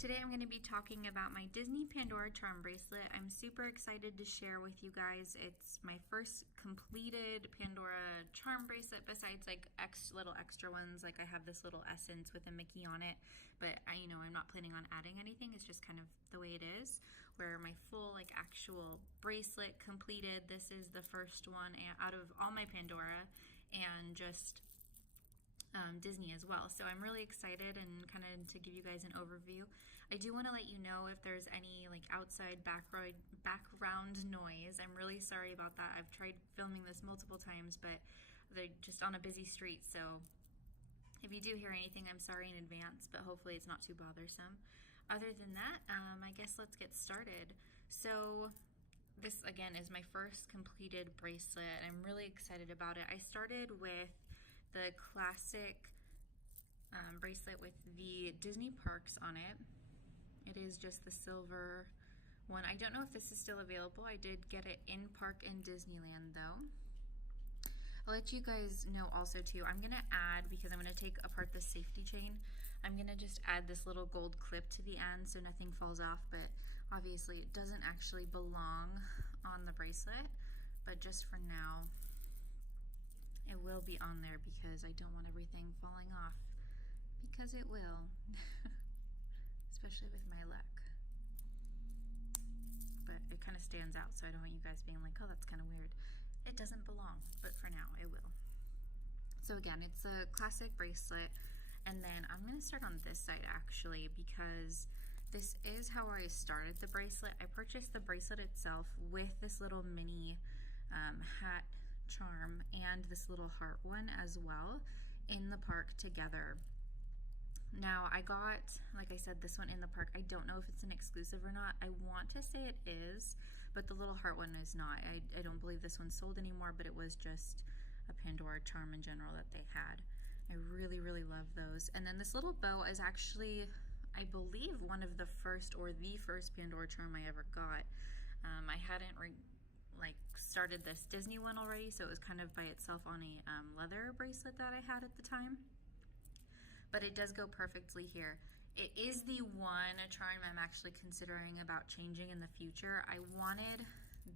today I'm going to be talking about my Disney Pandora charm bracelet. I'm super excited to share with you guys. It's my first completed Pandora charm bracelet besides like little extra ones. Like I have this little essence with a Mickey on it, but I'm not planning on adding anything. It's just kind of the way it is. Where my full like actual bracelet completed. This is the first one out of all my Pandora and just Disney as well. So I'm really excited and kind of to give you guys an overview. I do want to let you know if there's any like outside background noise. I'm really sorry about that. I've tried filming this multiple times, but they're just on a busy street. So if you do hear anything, I'm sorry in advance, but hopefully it's not too bothersome. Other than that, I guess let's get started. So this again is my first completed bracelet. I'm really excited about it. I started with the classic bracelet with the Disney parks on it. It is just the silver one. I don't know if this is still available. I did get it in park in Disneyland though. I'll let you guys know also too, I'm gonna add, because I'm gonna take apart the safety chain, I'm gonna just add this little gold clip to the end so nothing falls off, but obviously it doesn't actually belong on the bracelet, but just for now, it will be on there because I don't want everything falling off, because it will, especially with my luck. But it kind of stands out, so I don't want you guys being like, oh, that's kind of weird. It doesn't belong, but for now it will. So again, it's a classic bracelet, and then I'm going to start on this side actually, because this is how I started the bracelet. I purchased the bracelet itself with this little mini hat charm and this little heart one as well in the park together. Now I got, like I said, this one in the park. I don't know if it's an exclusive or not. I want to say it is, but the little heart one is not. I don't believe this one's sold anymore, but it was just a Pandora charm in general that they had. I really, really love those. And then this little bow is actually, I believe, one of the first or the first Pandora charm I ever got. I hadn't started this Disney one already, so it was kind of by itself on a leather bracelet that I had at the time. But it does go perfectly here. It is the one charm I'm actually considering about changing in the future. I wanted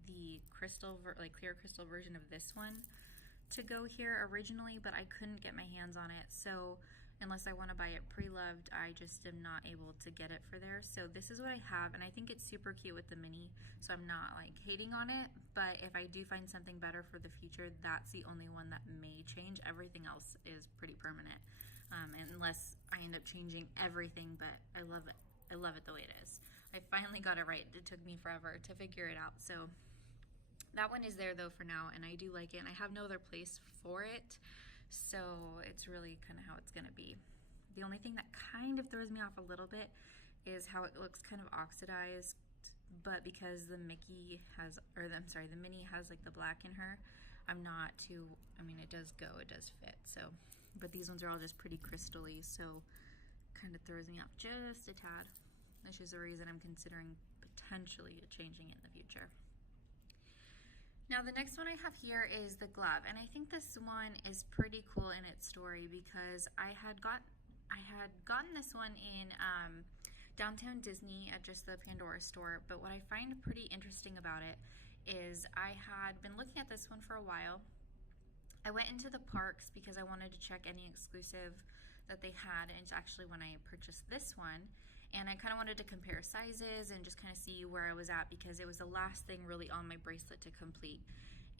the crystal, clear crystal version of this one to go here originally, but I couldn't get my hands on it. So unless I want to buy it pre-loved, I just am not able to get it for there. So this is what I have, and I think it's super cute with the mini, so I'm not like hating on it, but if I do find something better for the future, that's the only one that may change. Everything else is pretty permanent, unless I end up changing everything, but I love it. I love it the way it is. I finally got it right. It took me forever to figure it out. So that one is there though for now, and I do like it, and I have no other place for it, so it's really kind of how it's gonna be. The only thing that kind of throws me off a little bit is how it looks kind of oxidized, but because the Mickey has, the Minnie has like the black in her, I'm not too, it does go, it does fit, so, but these ones are all just pretty crystal-y, so kind of throws me off just a tad, which is the reason I'm considering potentially changing it in the future. Now the next one I have here is the glove, and I think this one is pretty cool in its story because I had gotten this one in downtown Disney at just the Pandora store, but what I find pretty interesting about it is I had been looking at this one for a while. I went into the parks because I wanted to check any exclusive that they had, and it's actually when I purchased this one, and I kind of wanted to compare sizes and just kind of see where I was at because it was the last thing really on my bracelet to complete.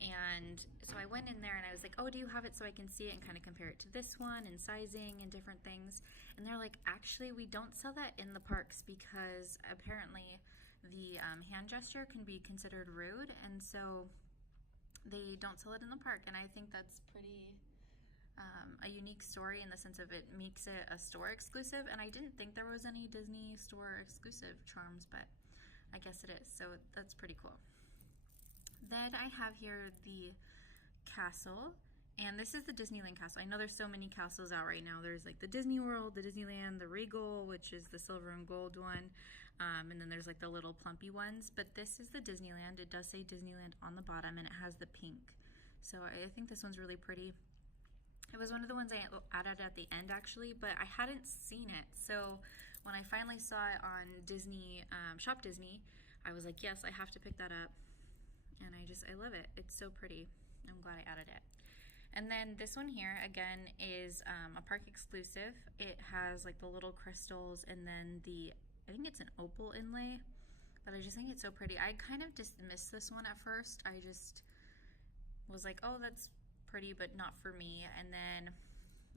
And so I went in there and I was like, oh, do you have it so I can see it and kind of compare it to this one and sizing and different things? And they're like, actually, we don't sell that in the parks because apparently the hand gesture can be considered rude, and so they don't sell it in the park. And I think that's pretty a unique story in the sense of it makes it a store exclusive, and I didn't think there was any Disney store exclusive charms, but I guess it is, so that's pretty cool. Then I have here the castle, and this is the Disneyland castle. I know there's so many castles out right now. There's like the Disney World, the Disneyland, the Regal, which is the silver and gold one, and then there's like the little plumpy ones, but this is the Disneyland. It does say Disneyland on the bottom, and it has the pink. So I think this one's really pretty. It was one of the ones I added at the end actually, but I hadn't seen it. So when I finally saw it on Disney, Shop Disney, I was like, yes, I have to pick that up. And I love it. It's so pretty. I'm glad I added it. And then this one here, again, is a park exclusive. It has like the little crystals and then I think it's an opal inlay, but I just think it's so pretty. I kind of dismissed this one at first. I just was like, oh, that's pretty, but not for me. And then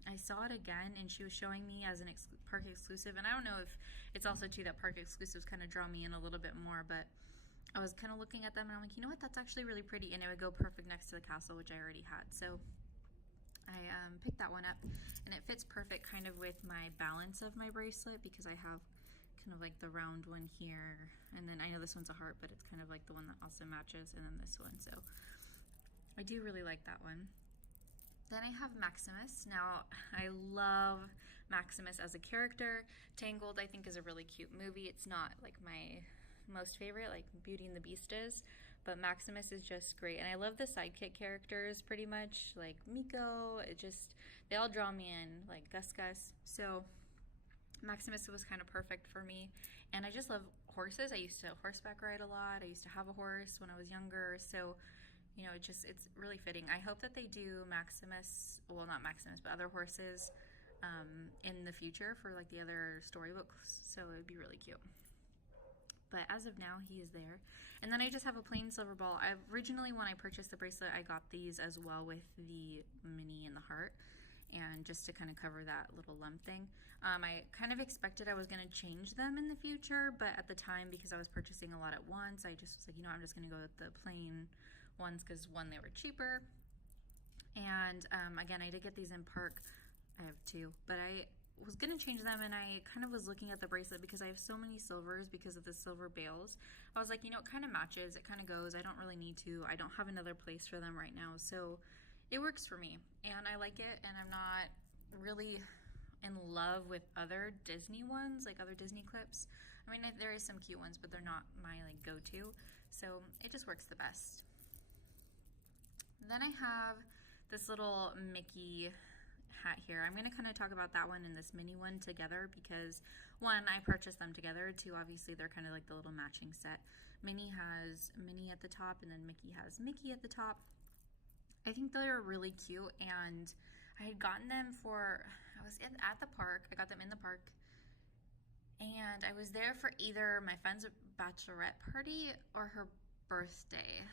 I saw it again and she was showing me as an park exclusive. And I don't know if it's also too that park exclusives kind of draw me in a little bit more, but I was kind of looking at them and I'm like, you know what, that's actually really pretty, and it would go perfect next to the castle, which I already had. So I picked that one up, and it fits perfect kind of with my balance of my bracelet, because I have kind of like the round one here, and then I know this one's a heart, but it's kind of like the one that also matches, and then this one. So I do really like that one. Then I have Maximus. Now, I love Maximus as a character. Tangled, I think, is a really cute movie. It's not like my most favorite, like Beauty and the Beast is, but Maximus is just great. And I love the sidekick characters pretty much, like Miko. They all draw me in, like Gus. So Maximus was kind of perfect for me. And I just love horses. I used to horseback ride a lot. I used to have a horse when I was younger. So, you know, it's really fitting. I hope that they do Maximus, well, not Maximus, but other horses in the future for like the other storybooks. So it would be really cute. But as of now, he is there. And then I just have a plain silver ball. Originally, when I purchased the bracelet, I got these as well with the mini and the heart, and just to kind of cover that little lump thing. I kind of expected I was going to change them in the future, but at the time, because I was purchasing a lot at once, I just was like, you know, I'm just going to go with the plain ones, because one, they were cheaper. And again, I did get these in park. I have two, but I was going to change them, and I kind of was looking at the bracelet because I have so many silvers because of the silver bails. I was like, you know, it kind of matches, it kind of goes. I don't really need to. I don't have another place for them right now, so it works for me, and I like it. And I'm not really in love with other Disney ones, like other Disney clips. I mean, there is some cute ones, but they're not my like go-to, so it just works the best. Then I have this little Mickey hat here. I'm going to kind of talk about that one and this mini one together because, one, I purchased them together. Two, obviously they're kind of like the little matching set. Minnie has Minnie at the top, and then Mickey has Mickey at the top. I think they're really cute, and I had gotten them I was at the park. I got them in the park, and I was there for either my friend's bachelorette party or her birthday.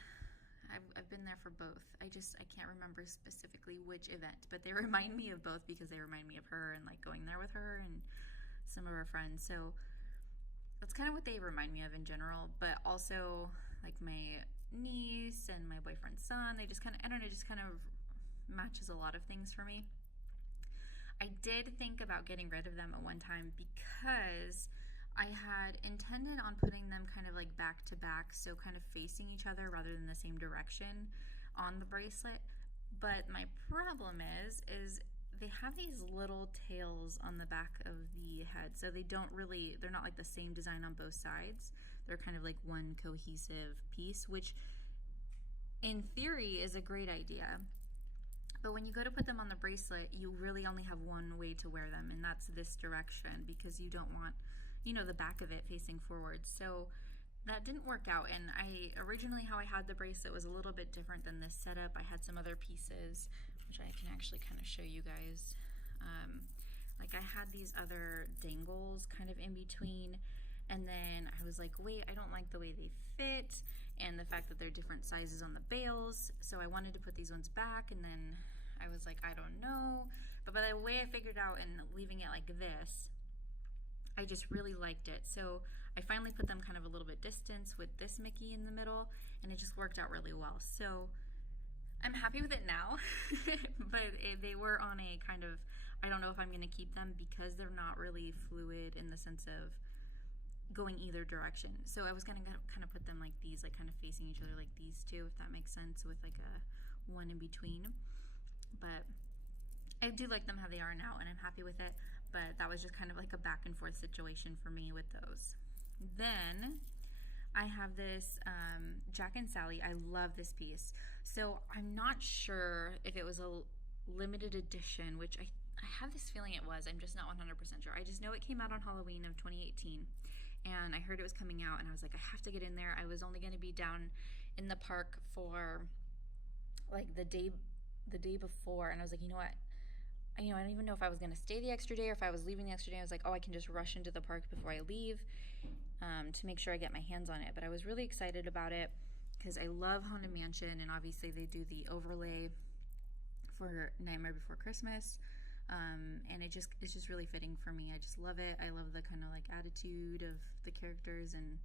I've been there for both. I can't remember specifically which event, but they remind me of both because they remind me of her and like going there with her and some of her friends. So that's kind of what they remind me of in general, but also like my niece and my boyfriend's son, they just kind of, I don't know, just kind of matches a lot of things for me. I did think about getting rid of them at one time because I had intended on putting them kind of like back to back, so kind of facing each other rather than the same direction on the bracelet. But my problem is they have these little tails on the back of the head, so they're not like the same design on both sides. They're kind of like one cohesive piece, which in theory is a great idea. But when you go to put them on the bracelet, you really only have one way to wear them, and that's this direction, because you don't want, you know, the back of it facing forward. So that didn't work out. And originally how I had the bracelet was a little bit different than this setup. I had some other pieces, which I can actually kind of show you guys. Like I had these other dangles kind of in between, and then I was like, wait, I don't like the way they fit and the fact that they're different sizes on the bails. So I wanted to put these ones back, and then I was like, I don't know. But by the way I figured out and leaving it like this, I just really liked it. So I finally put them kind of a little bit distance with this Mickey in the middle, and it just worked out really well. So I'm happy with it now, but they were on a kind of, I don't know if I'm going to keep them because they're not really fluid in the sense of going either direction. So I was going to kind of put them like these, like kind of facing each other like these two, if that makes sense, with like a one in between. But I do like them how they are now, and I'm happy with it. But that was just kind of like a back and forth situation for me with those. Then I have this Jack and Sally. I love this piece. So I'm not sure if it was a limited edition, which I I have this feeling it was. I'm just not 100% sure. I just know it came out on Halloween of 2018, and I heard it was coming out, and I was like, I have to get in there. I was only going to be down in the park for like the day before, and I was like, you know what? I don't even know if I was going to stay the extra day or if I was leaving the extra day. I was like, oh, I can just rush into the park before I leave to make sure I get my hands on it. But I was really excited about it because I love Haunted Mansion, and obviously they do the overlay for Nightmare Before Christmas. And it's just really fitting for me. I just love it. I love the kind of like attitude of the characters, and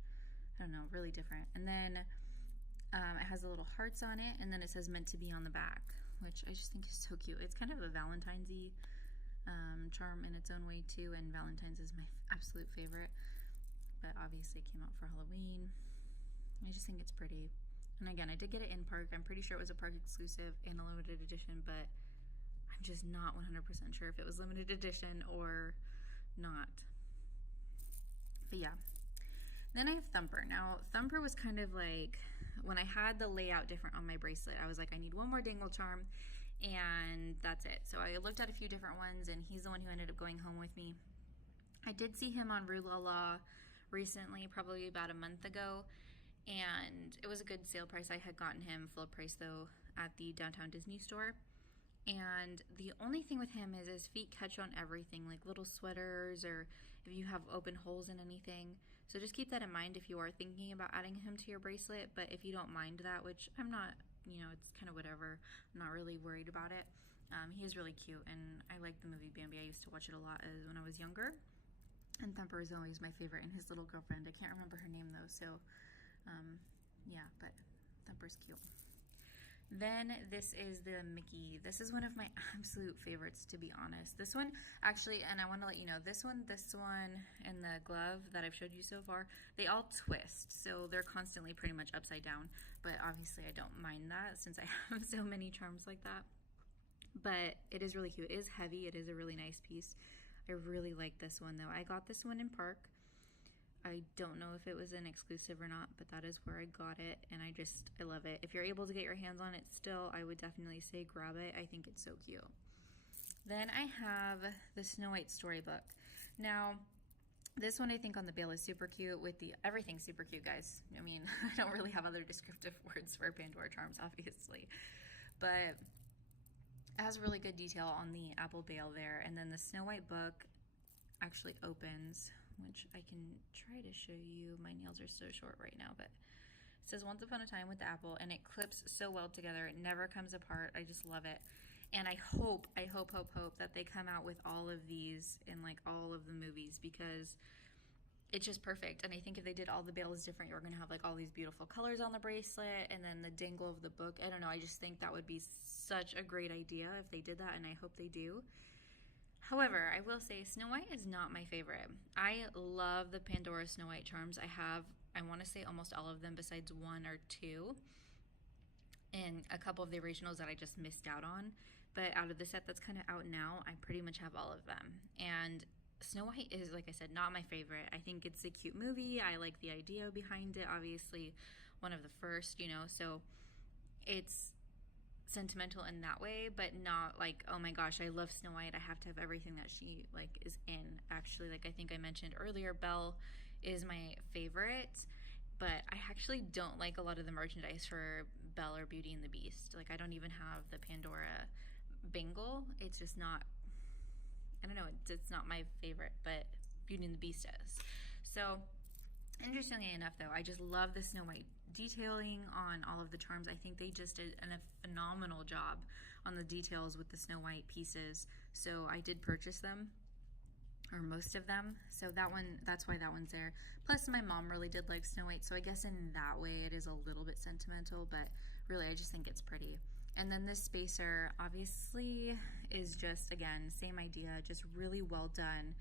I don't know, really different. And then it has the little hearts on it, and then it says meant to be on the back, which I just think is so cute. It's kind of a Valentine's-y charm in its own way too, and Valentine's is my absolute favorite, but obviously it came out for Halloween. I just think it's pretty. And again, I did get it in park. I'm pretty sure it was a park exclusive and a limited edition, but I'm just not 100% sure if it was limited edition or not. But yeah. Then I have Thumper. Now, Thumper was kind of like, when I had the layout different on my bracelet, I was like, I need one more dangle charm, and that's it. So I looked at a few different ones, and he's the one who ended up going home with me. I did see him on Rue La La recently, probably about a month ago, and it was a good sale price. I had gotten him full price, though, at the Downtown Disney store. And the only thing with him is his feet catch on everything, like little sweaters or if you have open holes in anything. So just keep that in mind if you are thinking about adding him to your bracelet. But if you don't mind that, which I'm not, it's kind of whatever. I'm not really worried about it. He is really cute, and I like the movie Bambi. I used to watch it a lot when I was younger. And Thumper is always my favorite, and his little girlfriend. I can't remember her name, though. So, yeah, but Thumper's cute. Then this is the Mickey. This is one of my absolute favorites, to be honest. This one, actually, and I want to let you know, this one, and the glove that I've showed you so far, they all twist. So they're constantly pretty much upside down. But obviously I don't mind that since I have so many charms like that. But it is really cute. It is heavy. It is a really nice piece. I really like this one, though. I got this one in park. I don't know if it was an exclusive or not, but that is where I got it, and I love it. If you're able to get your hands on it still, I would definitely say grab it. I think it's so cute. Then I have the Snow White storybook. Now, this one I think on the bail is super cute everything's super cute, guys. I mean, I don't really have other descriptive words for Pandora charms, obviously, but it has really good detail on the apple bail there, and then the Snow White book actually opens, which I can try to show you. My nails are so short right now, but it says Once Upon a Time with the Apple, and it clips so well together. It never comes apart. I just love it. And I hope that they come out with all of these in like all of the movies, because it's just perfect. And I think if they did all the bails different, you're going to have like all these beautiful colors on the bracelet, and then the dangle of the book. I don't know. I just think that would be such a great idea if they did that, and I hope they do. However, I will say Snow White is not my favorite. I love the Pandora Snow White charms. I want to say almost all of them besides one or two, and a couple of the originals that I just missed out on. But out of the set that's kind of out now, I pretty much have all of them. And Snow White is, like I said, not my favorite. I think it's a cute movie. I like the idea behind it. Obviously, one of the first, so it's sentimental in that way, but not like, oh my gosh, I love Snow White, I have to have everything that she like is in. Actually, like I think I mentioned earlier, Belle is my favorite, but I actually don't like a lot of the merchandise for Belle or Beauty and the Beast. Like I don't even have the Pandora bangle. It's just not, I don't know, it's not my favorite, but Beauty and the Beast is. So interestingly enough, though, I just love the Snow White detailing on all of the charms. I think they just did a phenomenal job on the details with the Snow White pieces. So I did purchase them, or most of them. So that's why that one's there. Plus, my mom really did like Snow White, so I guess in that way it is a little bit sentimental, but really I just think it's pretty. And then this spacer obviously is just, again, same idea, just really well done.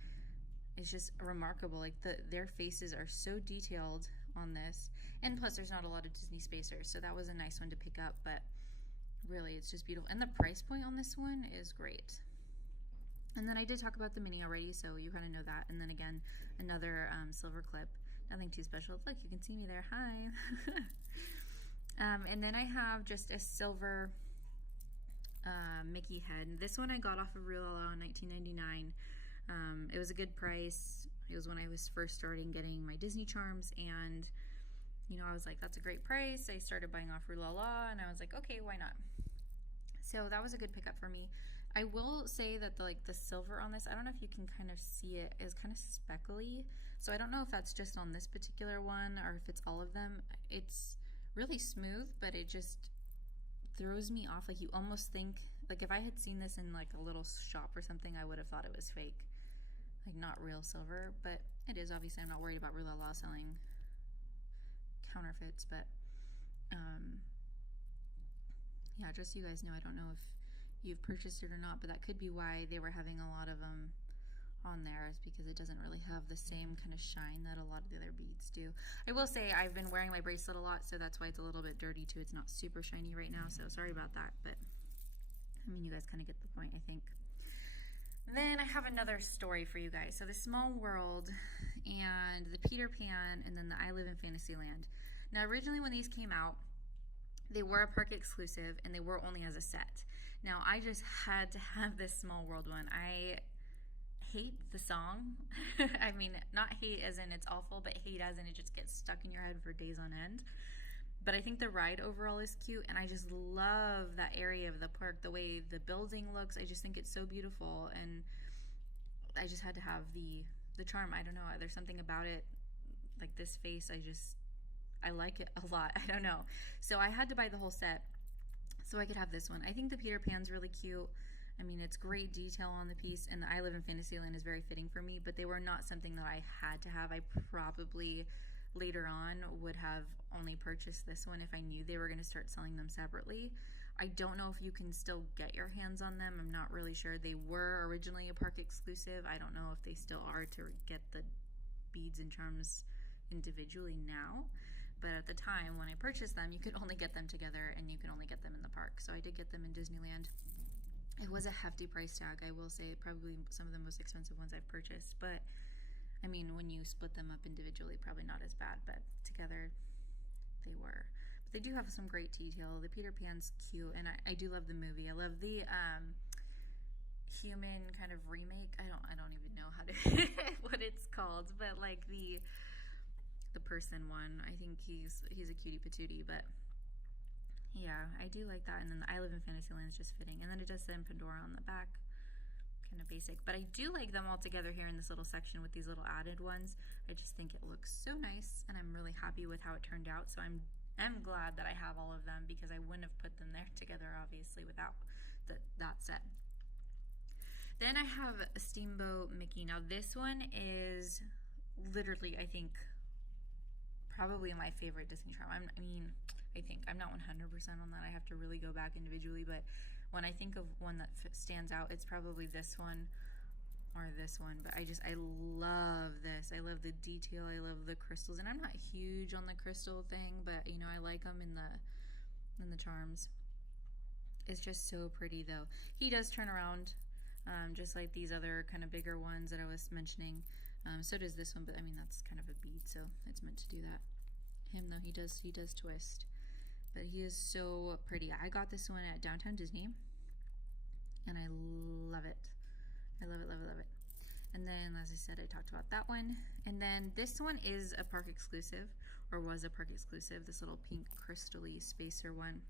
It's just remarkable. Like their faces are so detailed on this, and plus there's not a lot of Disney spacers, so that was a nice one to pick up. But really, it's just beautiful, and the price point on this one is great. And then I did talk about the mini already, so you kind of know that. And then again, another silver clip, nothing too special. Look, you can see me there. Hi. And then I have just a silver Mickey head. This one I got off of Real LL in 1999. It was a good price. It was when I was first starting getting my Disney charms, and I was like, that's a great price. I started buying off Real LL, and I was like, okay, why not? So that was a good pickup for me. I will say that the silver on this, I don't know if you can kind of see it, is kind of speckly. So I don't know if that's just on this particular one or if it's all of them. It's really smooth, but it just throws me off. Like, you almost think, like, if I had seen this in like a little shop or something, I would have thought it was fake, like not real silver. But it is. Obviously, I'm not worried about Real LL selling counterfeits, but yeah, just so you guys know, I don't know if you've purchased it or not, but that could be why they were having a lot of them on there, is because it doesn't really have the same kind of shine that a lot of the other beads do. I will say I've been wearing my bracelet a lot, so that's why it's a little bit dirty too. It's not super shiny right now, so sorry about that, but I mean, you guys kind of get the point, I think. Then I have another story for you guys. So the Small World and the Peter Pan, and then the I Live in Fantasyland. Now, originally when these came out, they were a park exclusive, and they were only as a set. Now, I just had to have this Small World one. I hate the song. I mean, not hate as in it's awful, but hate as in it just gets stuck in your head for days on end. But I think the ride overall is cute, and I just love that area of the park, the way the building looks. I just think it's so beautiful, and I just had to have the charm. I don't know, there's something about it, like this face, I like it a lot. I don't know. So I had to buy the whole set so I could have this one. I think the Peter Pan's really cute. I mean, it's great detail on the piece, and the I Live in Fantasyland is very fitting for me, but they were not something that I had to have. I probably later on would have only purchased this one if I knew they were going to start selling them separately. I don't know if you can still get your hands on them. I'm not really sure. They were originally a park exclusive. I don't know if they still are to get the beads and charms individually now. But at the time when I purchased them, you could only get them together, and you could only get them in the park. So I did get them in Disneyland. It was a hefty price tag, I will say, probably some of the most expensive ones I've purchased. But I mean, when you split them up individually, probably not as bad, but together they were. But they do have some great detail. The Peter Pan's cute, and I do love the movie. I love the human kind of remake. I don't even know how to what it's called, but like the person one. I think he's a cutie patootie, but yeah, I do like that. And then the I Live in Fantasyland is just fitting, and then it does say Pandora on the back, kind of basic, but I do like them all together here in this little section with these little added ones. I just think it looks so nice, and I'm really happy with how it turned out. So I'm glad that I have all of them, because I wouldn't have put them there together obviously without that set. Then I have a Steamboat Mickey. Now this one is literally, I think, probably my favorite Disney charm. I think I'm not 100% on that. I have to really go back individually, but when I think of one that stands out, it's probably this one or this one. But I love this. I love the detail. I love the crystals, and I'm not huge on the crystal thing, but I like them in the charms. It's just so pretty, though. He does turn around, just like these other kind of bigger ones that I was mentioning. So does this one, but I mean, that's kind of a bead, so it's meant to do that. Him, though, he does twist, but he is so pretty. I got this one at Downtown Disney, and I love it. I love it, love it, love it. And then, as I said, I talked about that one. And then this one is a park exclusive, or was a park exclusive, this little pink crystal-y spacer one.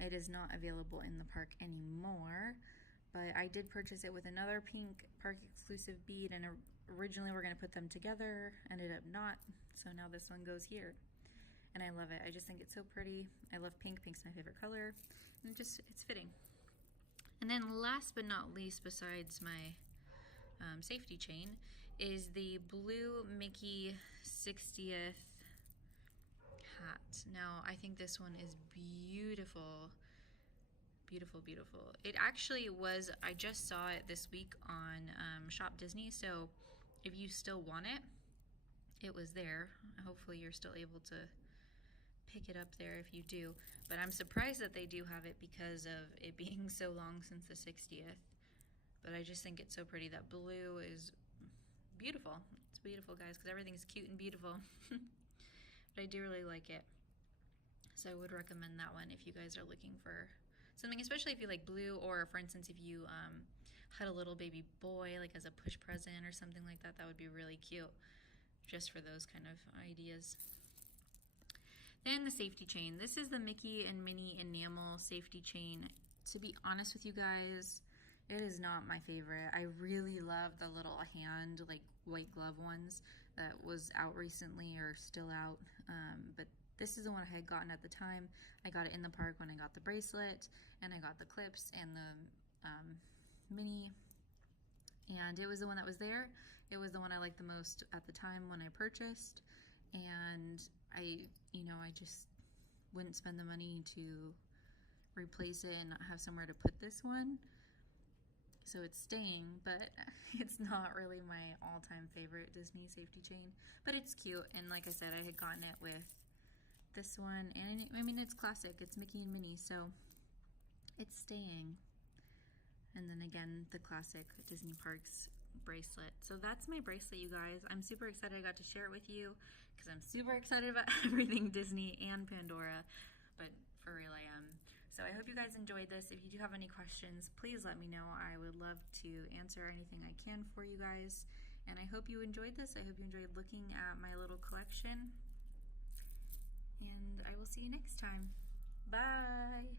It is not available in the park anymore, but I did purchase it with another pink park exclusive bead, and originally we're going to put them together, ended up not, so now this one goes here. And I love it. I just think it's so pretty. I love pink. Pink's my favorite color, and it's fitting. And then last but not least, besides my safety chain, is the blue Mickey 60th hat. Now, I think this one is beautiful. Beautiful, beautiful. It actually was, I just saw it this week on Shop Disney, so if you still want it, it was there. Hopefully you're still able to pick it up there if you do. But I'm surprised that they do have it because of it being so long since the 60th. But I just think it's so pretty. That blue is beautiful. It's beautiful, guys, because everything's cute and beautiful. But I do really like it. So I would recommend that one if you guys are looking for something, especially if you like blue, or for instance, if you had a little baby boy, like as a push present or something like that, that would be really cute, just for those kind of ideas. Then the safety chain. This is the Mickey and Minnie enamel safety chain. To be honest with you guys, it is not my favorite. I really love the little hand, like white glove ones that was out recently or still out, but this is the one I had gotten at the time. I got it in the park when I got the bracelet, and I got the clips and the mini, and it was the one that was there. It was the one I liked the most at the time when I purchased, and I just wouldn't spend the money to replace it and not have somewhere to put this one. So it's staying, but it's not really my all-time favorite Disney safety chain, but it's cute. And like I said, I had gotten it with this one, and I mean, it's classic. It's Mickey and Minnie, so it's staying. And then again, the classic Disney Parks bracelet. So that's my bracelet, you guys. I'm super excited I got to share it with you, because I'm super excited about everything Disney and Pandora, but for real I am. So I hope you guys enjoyed this. If you do have any questions, please let me know. I would love to answer anything I can for you guys. And I hope you enjoyed this. I hope you enjoyed looking at my little collection. And I will see you next time. Bye!